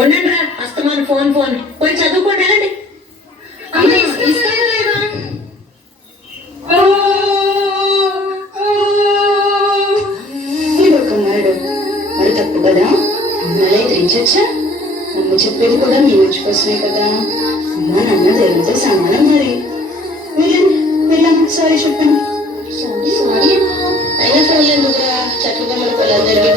ఉండండి రా, అస్తమాను ఫోన్ ఫోన్ పోయి చదువుకోండి వెళ్ళండి. మరి తప్పు కదా, అమ్మలే తెంచొచ్చా? అమ్మ చెప్పేది కూడా మీ మంచి కోసమే కదా. అమ్మ నాన్న దేవుడితో సమానం. మరి వెళ్ళాం సారీ చెప్పండి. అయినా సరే చక్కగా మన పొలాలు జరిగి